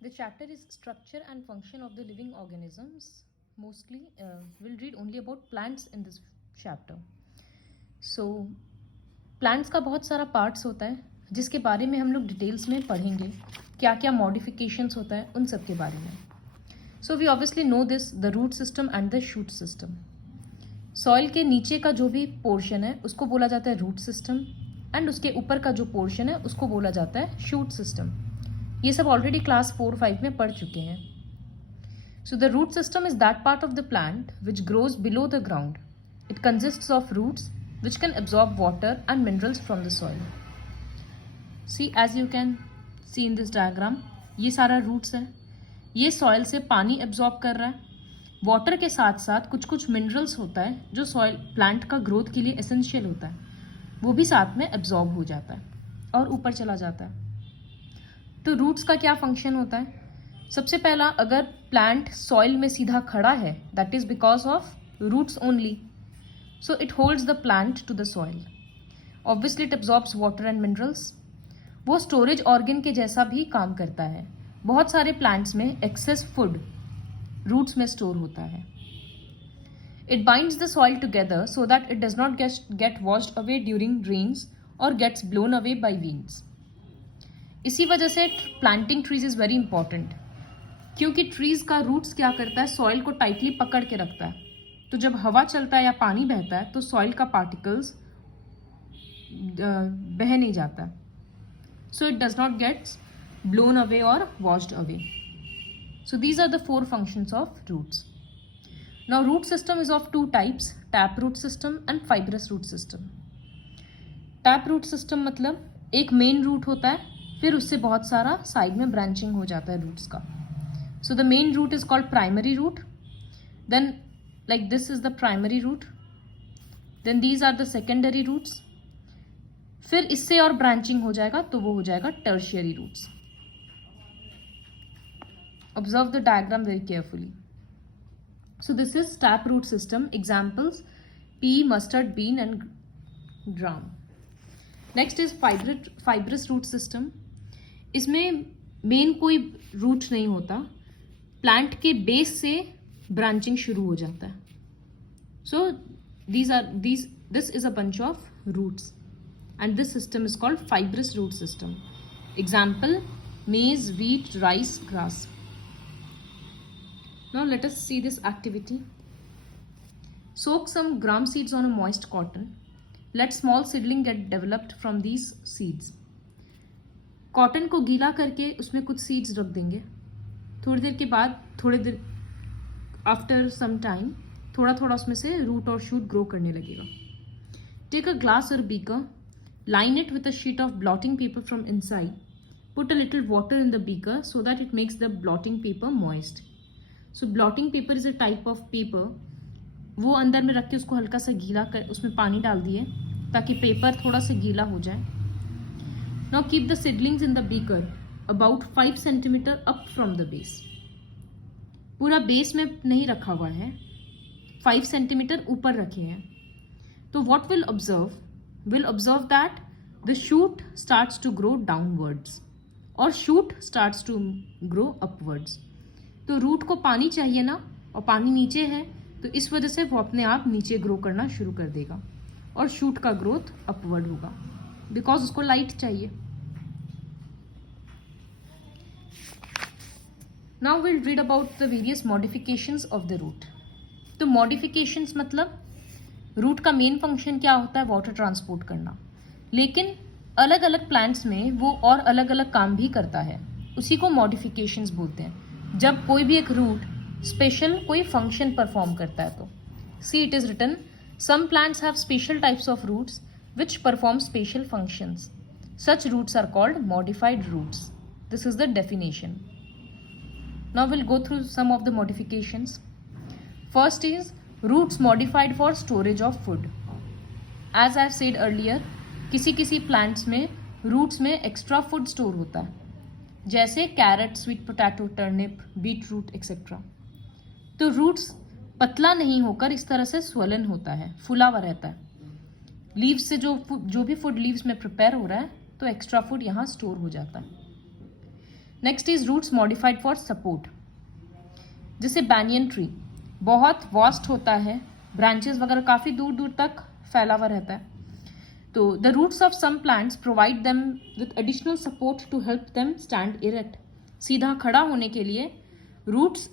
The chapter is structure and function of the living organisms. Mostly, we'll read only about plants in this chapter. So, plants का बहुत सारा parts होता है जिसके बारे में हम लोग डिटेल्स में पढ़ेंगे. क्या क्या मॉडिफिकेशंस होता है उन सब के बारे में. So we obviously know this, the root system and the shoot system. Soil के नीचे का जो भी पोर्शन है उसको बोला जाता है रूट सिस्टम, एंड उसके ऊपर का जो पोर्शन है उसको बोला जाता है शूट सिस्टम. ये सब ऑलरेडी क्लास 4-5 में पढ़ चुके हैं. So the root system is that part of the plant which grows below the ground. It consists of roots which can absorb water and minerals from the soil. See, as you can see in this diagram, ये सारा roots है. ये soil से पानी absorb कर रहा है. Water के साथ साथ कुछ कुछ मिनरल्स होता है जो सॉइल प्लांट का ग्रोथ के लिए एसेंशियल होता है, वो भी साथ में एब्जॉर्ब हो जाता है और ऊपर चला जाता है. तो रूट्स का क्या फंक्शन होता है? सबसे पहला, अगर प्लांट सॉइल में सीधा खड़ा है, that is because of roots only. So it holds the plant to the soil. Obviously it absorbs water and minerals. वो स्टोरेज ऑर्गन के जैसा भी काम करता है. बहुत सारे प्लांट्स में एक्सेस फूड रूट्स में स्टोर होता है. It binds the soil together so that it does not get washed away during rains or gets blown away by winds. इसी वजह से planting trees is very important, क्योंकि trees का roots क्या करता है, सॉइल को टाइटली पकड़ के रखता है. तो जब हवा चलता है या पानी बहता है तो सॉइल का पार्टिकल्स बह नहीं जाता. So it does not gets blown away और washed away. So these are the 4 functions of roots. Now root system is of 2 types, tap root system and fibrous root system. Tap root system मतलब एक main root होता है, फिर उससे बहुत सारा side में ब्रांचिंग हो जाता है रूट्स का. So the main root is called primary root. Then like this is the primary root, then these are the secondary roots. फिर इससे और ब्रांचिंग हो जाएगा तो वो हो जाएगा tertiary roots. Observe the diagram very carefully. So this is tap root system. Examples: pea, mustard, bean and gram. Next is fibrous root system. इसमें मेन कोई रूट नहीं होता, प्लांट के बेस से ब्रांचिंग शुरू हो जाता है. So this is a bunch of roots and this system is called fibrous root system. Example: maize, wheat, rice, grass. Now let us see this activity. Soak some gram seeds on a moist cotton. Let small seedling get developed from these seeds. Cotton को गीला करके उसमें कुछ seeds रख देंगे. थोड़ी देर के बाद, थोड़ी देर आफ्टर सम टाइम, थोड़ा थोड़ा उसमें से रूट और शूट ग्रो करने लगेगा. टेक अ ग्लास और beaker, line it with a sheet of blotting paper from inside. Put a little water in the beaker so that it makes the blotting paper moist. So blotting paper is a type of paper. वो अंदर में रख के उसको हल्का सा गीला कर उसमें पानी डाल दिए ताकि पेपर थोड़ा सा गीला हो जाए. Now keep the seedlings in the beaker about 5 centimetre up from the base. पूरा बेस में नहीं रखा हुआ है, 5 सेंटीमीटर ऊपर रखे हैं. तो what will observe that the shoot starts to grow downwards और shoot starts to grow upwards. तो रूट को पानी चाहिए ना, और पानी नीचे है, तो इस वजह से वो अपने आप नीचे ग्रो करना शुरू कर देगा और शूट का ग्रोथ अपवर्ड होगा बिकॉज उसको लाइट चाहिए. Now we'll read about the various modifications of the root. तो modifications मतलब रूट का मेन फंक्शन क्या होता है, वाटर ट्रांसपोर्ट करना, लेकिन अलग अलग प्लांट्स में वो और अलग अलग काम भी करता है. उसी को मॉडिफिकेशंस बोलते हैं. जब कोई भी एक रूट स्पेशल कोई फंक्शन परफॉर्म करता है तो see it is written, some plants have special types of roots which perform special functions. Such roots are called modified roots. This is the definition. Now we'll go through some of the modifications. First is roots modified for storage of food. As I said earlier, किसी किसी plants में roots में extra food store होता है, जैसे carrot, sweet potato, turnip, beetroot etcetera. तो roots पतला नहीं होकर इस तरह से स्वलन होता है, फूला हुआ रहता है. लीव्स से जो भी फूड लीव्स में प्रिपेयर हो रहा है तो एक्स्ट्रा फूड यहाँ स्टोर हो जाता है. Next is roots modified for support. जैसे बैनियन ट्री बहुत वास्ट होता है, ब्रांचेस वगैरह काफ़ी दूर दूर तक फैला हुआ रहता है. तो the roots of some plants provide them with additional support to help them stand erect. सीधा खड़ा होने के लिए रूट्स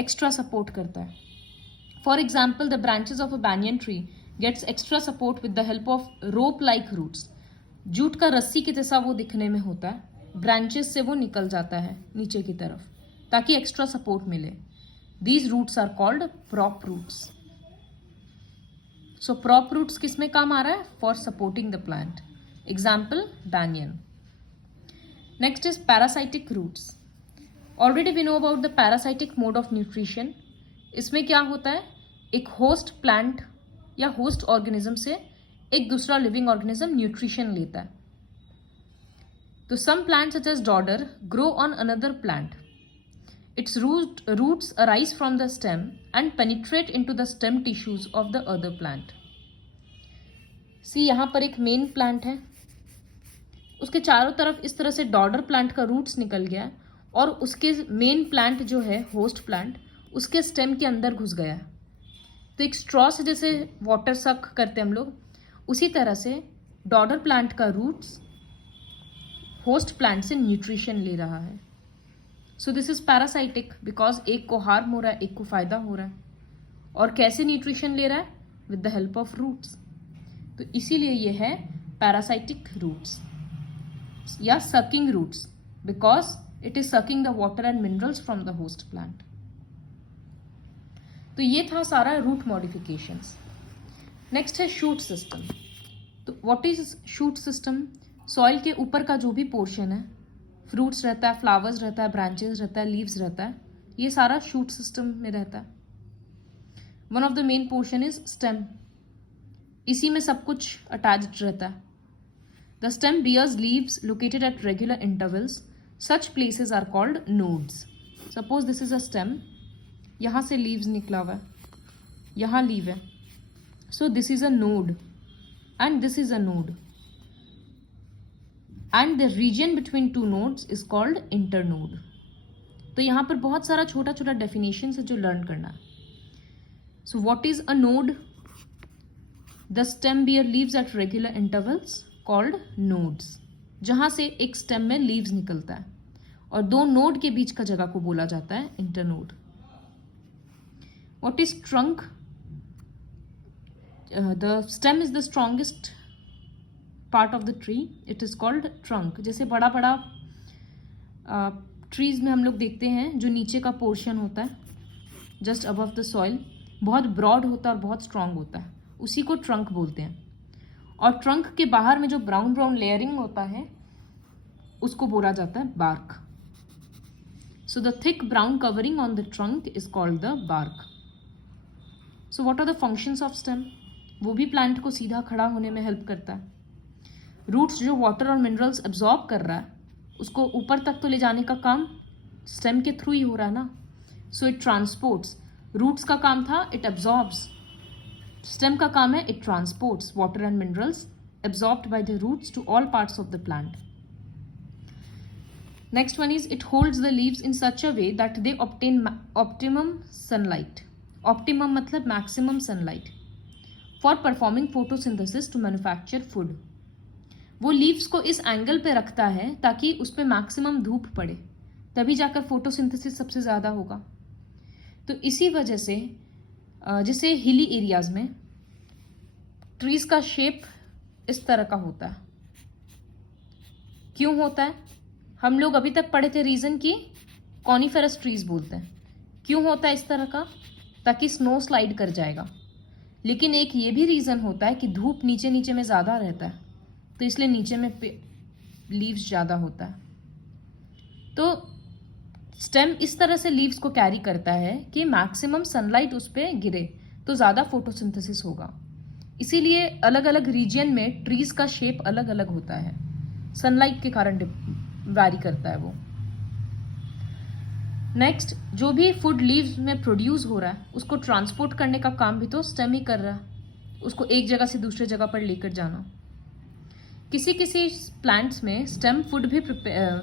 एक्स्ट्रा सपोर्ट करता है. For example the branches of a banyan tree gets extra support with the help of rope like roots. जूट का रस्सी की जैसा वो दिखने में होता है, ब्रांचेस से वो निकल जाता है नीचे की तरफ ताकि एक्स्ट्रा सपोर्ट मिले. These roots are called prop roots. So prop roots किस में काम आ रहा है? For supporting the plant. Example banyan. Next is parasitic roots. Already we know about the parasitic mode of nutrition. इसमें क्या होता है, एक होस्ट प्लांट या होस्ट ऑर्गेनिज्म से एक दूसरा लिविंग ऑर्गेनिज्म न्यूट्रिशन लेता है. तो some plants such as dodder grow on another plant. Its roots arise from the stem and penetrate into the stem tissues of the other plant. See यहाँ पर एक main plant है, उसके चारों तरफ इस तरह से डॉडर प्लांट का रूट्स निकल गया है और उसके मेन प्लांट जो है होस्ट प्लांट उसके स्टेम के अंदर घुस गया है. तो एक स्ट्रॉ से जैसे वाटर सक करते हम लोग, उसी तरह से डॉडर प्लांट का रूट्स होस्ट प्लांट से न्यूट्रिशन ले रहा है. So this is parasitic because एक को हार्म हो रहा है, एक को फायदा हो रहा है. और कैसे न्यूट्रिशन ले रहा है? With the help of roots. तो इसीलिए ये है पैरासाइटिक रूट्स या sucking roots, because it is sucking the water and minerals from the host plant. तो ये था सारा रूट मॉडिफिकेशंस. नेक्स्ट है शूट सिस्टम. तो what is shoot system? Soil के ऊपर का जो भी पोर्शन है, फ्रूट्स रहता है, फ्लावर्स रहता है, ब्रांचेस रहता है, लीव्स रहता है, ये सारा शूट सिस्टम में रहता है. One of the main portion is stem. इसी में सब कुछ अटैच्ड रहता है. The stem bears leaves located at regular intervals. Such places are called nodes. Suppose this is a stem. यहाँ से लीव्स निकला हुआ है, यहाँ लीव है. So this is a node and this is a node and the region between two nodes is called internode. तो यहाँ पर बहुत सारा छोटा छोटा डेफिनेशन है जो लर्न करना है. So what is a node? The stem bear leaves at regular intervals called nodes. जहाँ से एक स्टेम में लीव्स निकलता है और दो नोड के बीच का जगह को बोला जाता है internode. What is trunk? The stem is the strongest part of the tree. It is called trunk. जैसे बड़ा बड़ा ट्रीज में हम लोग देखते हैं जो नीचे का पोर्शन होता है जस्ट अबव द सॉइल, बहुत ब्रॉड होता है और बहुत स्ट्रांग होता है, उसी को ट्रंक बोलते हैं. और ट्रंक के बाहर में जो ब्राउन ब्राउन लेयरिंग होता है उसको बोला जाता है bark. So the thick brown covering on the trunk is called the bark. So what are the functions of stem? वो भी प्लांट को सीधा खड़ा होने में हेल्प करता है. रूट्स जो वाटर और मिनरल्स एब्जॉर्ब कर रहा है उसको ऊपर तक तो ले जाने का काम स्टेम के थ्रू ही हो रहा है ना. So it transports. रूट्स का काम था इट एब्जॉर्ब्स, स्टेम का काम है it transports water and minerals absorbed by the roots to all parts of the plant. Next one is it holds the leaves in such a way that they obtain optimum sunlight. Optimum मतलब maximum sunlight for performing photosynthesis to manufacture food. वो leaves को इस angle पे रखता है ताकि उस पर मैक्सिमम धूप पड़े, तभी जाकर फोटोसिंथेसिस सबसे ज़्यादा होगा. तो इसी वजह से जैसे हिली एरियाज में ट्रीज का शेप इस तरह का होता है. क्यों होता है? हम लोग अभी तक पढ़े थे रीजन की कॉनिफेरस ट्रीज बोलते हैं. क्यों होता है इस तरह का? ताकि स्नो स्लाइड कर जाएगा. लेकिन एक ये भी रीज़न होता है कि धूप नीचे नीचे में ज़्यादा रहता है, तो इसलिए नीचे में लीव्स ज़्यादा होता है. तो स्टेम इस तरह से लीव्स को कैरी करता है कि मैक्सिमम सनलाइट उस पर गिरे तो ज़्यादा फोटोसिंथेसिस होगा. इसीलिए अलग अलग रीजन में ट्रीज का शेप अलग अलग होता है, सनलाइट के कारण वैरी करता है वो. नेक्स्ट, जो भी फूड लीव्स में प्रोड्यूस हो रहा है उसको ट्रांसपोर्ट करने का काम भी तो स्टेम ही कर रहा है, उसको एक जगह से दूसरे जगह पर लेकर जाना. किसी किसी प्लांट्स में स्टेम फूड भी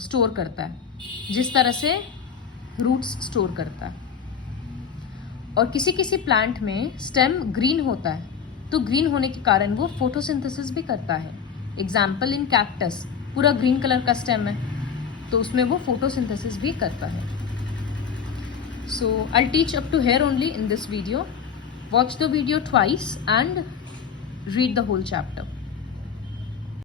स्टोर करता है. जिस तरह से रूट्स स्टोर करता है। और किसी किसी प्लांट में स्टेम ग्रीन होता है, तो ग्रीन होने के कारण वो फोटोसिंथेसिस भी करता है। एग्जाम्पल इन कैक्टस, पूरा ग्रीन कलर का स्टेम है, तो उसमें वो फोटोसिंथेसिस भी करता है। So I teach up to here only in this video. Watch the video twice and read the whole chapter.